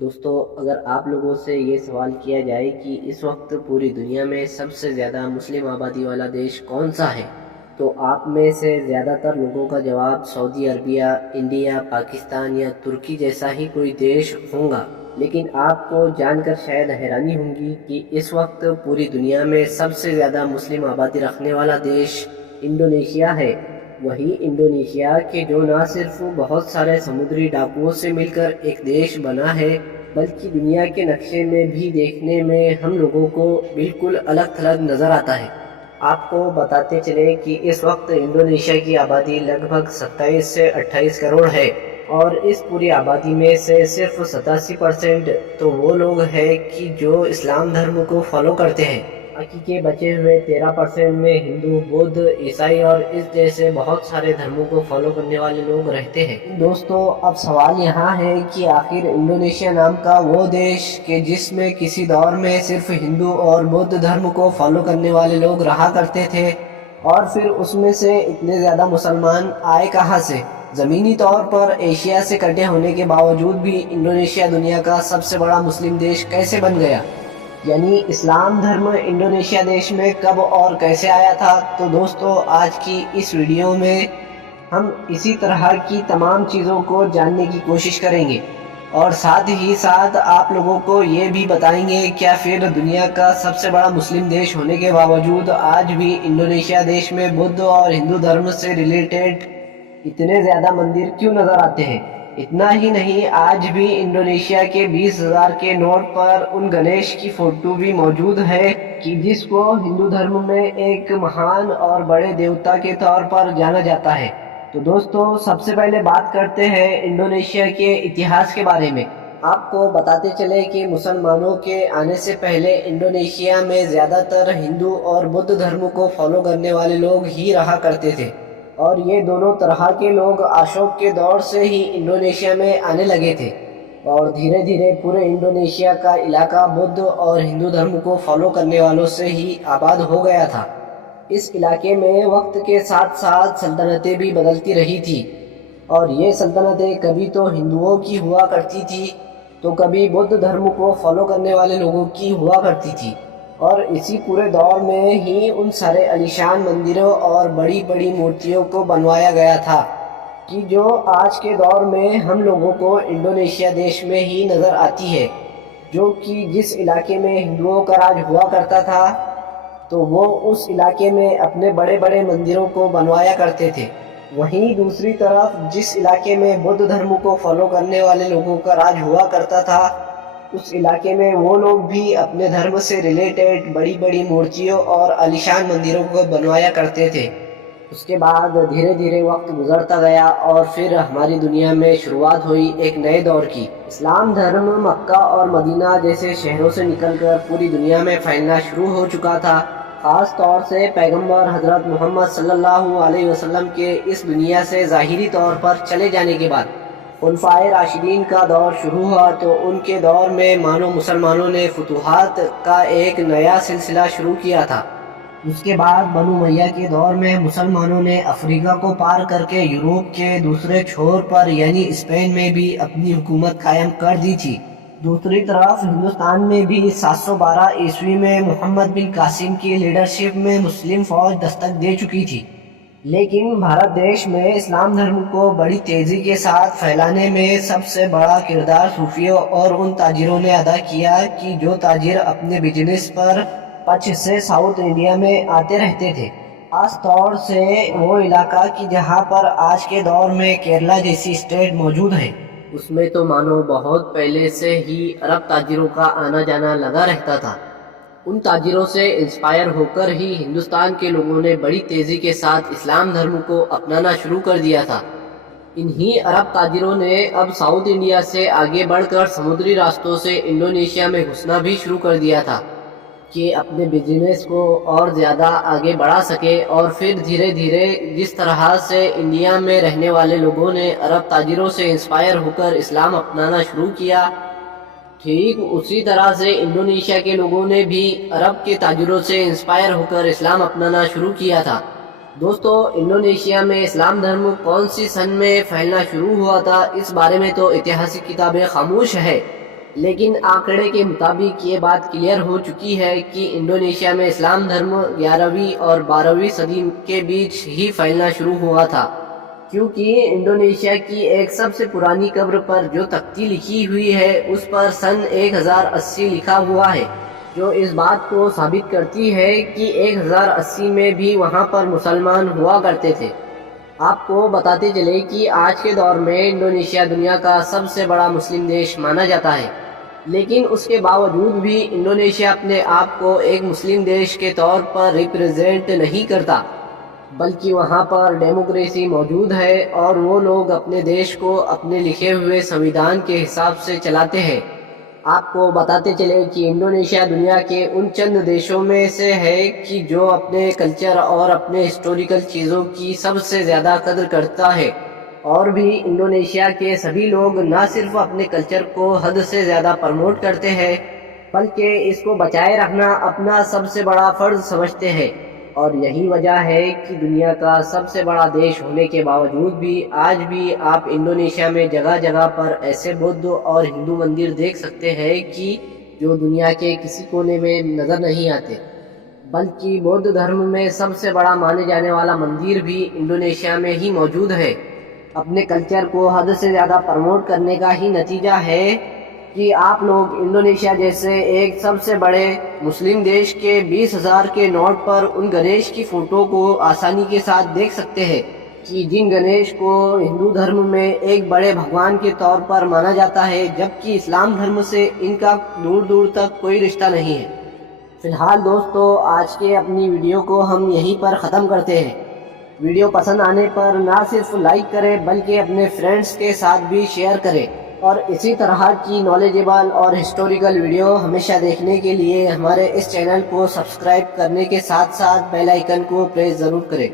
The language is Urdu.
دوستو، اگر آپ لوگوں سے یہ سوال کیا جائے کہ اس وقت پوری دنیا میں سب سے زیادہ مسلم آبادی والا دیش کون سا ہے، تو آپ میں سے زیادہ تر لوگوں کا جواب سعودی عربیہ، انڈیا، پاکستان یا ترکی جیسا ہی کوئی دیش ہوگا۔ لیکن آپ کو جان کر شاید حیرانی ہوگی کہ اس وقت پوری دنیا میں سب سے زیادہ مسلم آبادی رکھنے والا دیش انڈونیشیا ہے۔ وہی انڈونیشیا کہ جو نہ صرف بہت سارے سمندری ڈاکوؤں سے مل کر ایک دیش بنا ہے، بلکہ دنیا کے نقشے میں بھی دیکھنے میں ہم لوگوں کو بالکل الگ تھلگ نظر آتا ہے۔ آپ کو بتاتے چلے کہ اس وقت انڈونیشیا کی آبادی لگ بھگ 27 سے 28 کروڑ ہے، اور اس پوری آبادی میں سے صرف 87% تو وہ لوگ ہیں کہ جو اسلام دھرم کو فالو کرتے ہیں۔ باقی کے بچے ہوئے 13% میں ہندو، بدھ، عیسائی اور اس جیسے بہت سارے دھرموں کو فالو کرنے والے لوگ رہتے ہیں۔ دوستو، اب سوال یہاں ہے کہ آخر انڈونیشیا نام کا وہ دیش کہ جس میں کسی دور میں صرف ہندو اور بدھ دھرم کو فالو کرنے والے لوگ رہا کرتے تھے، اور پھر اس میں سے اتنے زیادہ مسلمان آئے کہاں سے؟ زمینی طور پر ایشیا سے کٹے ہونے کے باوجود بھی انڈونیشیا دنیا کا سب سے بڑا مسلم دیش کیسے بن گیا؟ یعنی اسلام دھرم انڈونیشیا دیش میں کب اور کیسے آیا تھا؟ تو دوستو، آج کی اس ویڈیو میں ہم اسی طرح کی تمام چیزوں کو جاننے کی کوشش کریں گے، اور ساتھ ہی ساتھ آپ لوگوں کو یہ بھی بتائیں گے کیا پھر دنیا کا سب سے بڑا مسلم دیش ہونے کے باوجود آج بھی انڈونیشیا دیش میں بدھ اور ہندو دھرم سے ریلیٹڈ اتنے زیادہ مندر کیوں نظر آتے ہیں؟ اتنا ہی نہیں، آج بھی انڈونیشیا کے 20,000 کے نوٹ پر ان گنیش کی فوٹو بھی موجود ہے کہ جس کو ہندو دھرم میں ایک مہان اور بڑے دیوتا کے طور پر جانا جاتا ہے۔ تو دوستو، سب سے پہلے بات کرتے ہیں انڈونیشیا کے اتہاس کے بارے میں۔ آپ کو بتاتے چلے کہ مسلمانوں کے آنے سے پہلے انڈونیشیا میں زیادہ تر ہندو اور بدھ دھرم کو فالو کرنے والے لوگ ہی رہا کرتے تھے، اور یہ دونوں طرح کے لوگ اشوک کے دور سے ہی انڈونیشیا میں آنے لگے تھے، اور دھیرے دھیرے پورے انڈونیشیا کا علاقہ بدھ اور ہندو دھرم کو فالو کرنے والوں سے ہی آباد ہو گیا تھا۔ اس علاقے میں وقت کے ساتھ ساتھ سلطنتیں بھی بدلتی رہی تھی، اور یہ سلطنتیں کبھی تو ہندوؤں کی ہوا کرتی تھی تو کبھی بدھ دھرم کو فالو کرنے والے لوگوں کی ہوا کرتی تھی، اور اسی پورے دور میں ہی ان سارے عالیشان مندروں اور بڑی بڑی مورتیوں کو بنوایا گیا تھا کہ جو آج کے دور میں ہم لوگوں کو انڈونیشیا دیش میں ہی نظر آتی ہے، جو کہ جس علاقے میں ہندوؤں کا راج ہوا کرتا تھا تو وہ اس علاقے میں اپنے بڑے بڑے مندروں کو بنوایا کرتے تھے۔ وہیں دوسری طرف جس علاقے میں بدھ دھرم کو فالو کرنے والے لوگوں کا راج ہوا کرتا تھا، اس علاقے میں وہ لوگ بھی اپنے دھرم سے ریلیٹڈ بڑی بڑی مورتیوں اور عالیشان مندروں کو بنوایا کرتے تھے۔ اس کے بعد دھیرے دھیرے وقت گزرتا گیا، اور پھر ہماری دنیا میں شروعات ہوئی ایک نئے دور کی۔ اسلام دھرم مکہ اور مدینہ جیسے شہروں سے نکل کر پوری دنیا میں پھیلنا شروع ہو چکا تھا، خاص طور سے پیغمبر حضرت محمد صلی اللہ علیہ وسلم کے اس دنیا سے ظاہری طور پر چلے جانے کے بعد خلفائے راشدین کا دور شروع ہوا، تو ان کے دور میں مانو مسلمانوں نے فتوحات کا ایک نیا سلسلہ شروع کیا تھا۔ اس کے بعد بنو امیہ کے دور میں مسلمانوں نے افریقہ کو پار کر کے یورپ کے دوسرے چھور پر یعنی اسپین میں بھی اپنی حکومت قائم کر دی تھی۔ دوسری طرف ہندوستان میں بھی 712 عیسوی میں محمد بن قاسم کی لیڈرشپ میں مسلم فوج دستک دے چکی تھی، لیکن بھارت دیش میں اسلام دھرم کو بڑی تیزی کے ساتھ پھیلانے میں سب سے بڑا کردار صوفیوں اور ان تاجروں نے ادا کیا کہ جو تاجر اپنے بزنس پر کچھ سے ساؤتھ انڈیا میں آتے رہتے تھے، خاص طور سے وہ علاقہ کہ جہاں پر آج کے دور میں کیرلا جیسی اسٹیٹ موجود ہے۔ اس میں تو مانو بہت پہلے سے ہی عرب تاجروں کا آنا جانا لگا رہتا تھا۔ ان تاجروں سے انسپائر ہو کر ہی ہندوستان کے لوگوں نے بڑی تیزی کے ساتھ اسلام دھرم کو اپنانا شروع کر دیا تھا۔ انہی عرب تاجروں نے اب ساؤتھ انڈیا سے آگے بڑھ کر سمندری راستوں سے انڈونیشیا میں گھسنا بھی شروع کر دیا تھا کہ اپنے بزنس کو اور زیادہ آگے بڑھا سکے، اور پھر دھیرے دھیرے جس طرح سے انڈیا میں رہنے والے لوگوں نے عرب تاجروں سے انسپائر ہو کر اسلام اپنانا شروع کیا، ٹھیک اسی طرح سے انڈونیشیا کے لوگوں نے بھی عرب کے تاجروں سے انسپائر ہو کر اسلام اپنانا شروع کیا تھا۔ دوستو، انڈونیشیا میں اسلام دھرم کون سی سن میں پھیلنا شروع ہوا تھا، اس بارے میں تو اتہاسک کتابیں خاموش ہے، لیکن آنکڑے کے مطابق یہ بات کلیئر ہو چکی ہے کہ انڈونیشیا میں اسلام دھرم 11ویں اور 12ویں صدی کے بیچ ہی پھیلنا شروع ہوا تھا، کیونکہ انڈونیشیا کی ایک سب سے پرانی قبر پر جو تختی لکھی ہوئی ہے اس پر سن 1080 لکھا ہوا ہے، جو اس بات کو ثابت کرتی ہے کہ 1080 میں بھی وہاں پر مسلمان ہوا کرتے تھے۔ آپ کو بتاتے چلے کہ آج کے دور میں انڈونیشیا دنیا کا سب سے بڑا مسلم دیش مانا جاتا ہے، لیکن اس کے باوجود بھی انڈونیشیا اپنے آپ کو ایک مسلم دیش کے طور پر ریپرزینٹ نہیں کرتا، بلکہ وہاں پر ڈیموکریسی موجود ہے اور وہ لوگ اپنے دیش کو اپنے لکھے ہوئے سنویدھان کے حساب سے چلاتے ہیں۔ آپ کو بتاتے چلے کہ انڈونیشیا دنیا کے ان چند دیشوں میں سے ہے کہ جو اپنے کلچر اور اپنے ہسٹوریکل چیزوں کی سب سے زیادہ قدر کرتا ہے، اور بھی انڈونیشیا کے سبھی لوگ نہ صرف اپنے کلچر کو حد سے زیادہ پروموٹ کرتے ہیں بلکہ اس کو بچائے رکھنا اپنا سب سے بڑا فرض سمجھتے ہیں، اور یہی وجہ ہے کہ دنیا کا سب سے بڑا دیش ہونے کے باوجود بھی آج بھی آپ انڈونیشیا میں جگہ جگہ پر ایسے بدھ اور ہندو مندر دیکھ سکتے ہیں کہ جو دنیا کے کسی کونے میں نظر نہیں آتے، بلکہ بدھ دھرم میں سب سے بڑا مانے جانے والا مندر بھی انڈونیشیا میں ہی موجود ہے۔ اپنے کلچر کو حد سے زیادہ پروموٹ کرنے کا ہی نتیجہ ہے کہ آپ لوگ انڈونیشیا جیسے ایک سب سے بڑے مسلم دیش کے 20,000 کے نوٹ پر ان گنیش کی فوٹو کو آسانی کے ساتھ دیکھ سکتے ہیں کہ جن گنیش کو ہندو دھرم میں ایک بڑے بھگوان کے طور پر مانا جاتا ہے، جبکہ اسلام دھرم سے ان کا دور دور تک کوئی رشتہ نہیں ہے۔ فی الحال دوستو، آج کے اپنی ویڈیو کو ہم یہیں پر ختم کرتے ہیں۔ ویڈیو پسند آنے پر نہ صرف لائک کریں بلکہ اپنے فرینڈز کے ساتھ بھی شیئر کریں، اور اسی طرح کی نالجیبل اور ہسٹوریکل ویڈیو ہمیشہ دیکھنے کے لیے ہمارے اس چینل کو سبسکرائب کرنے کے ساتھ ساتھ بیل آئیکن کو پریس ضرور کریں۔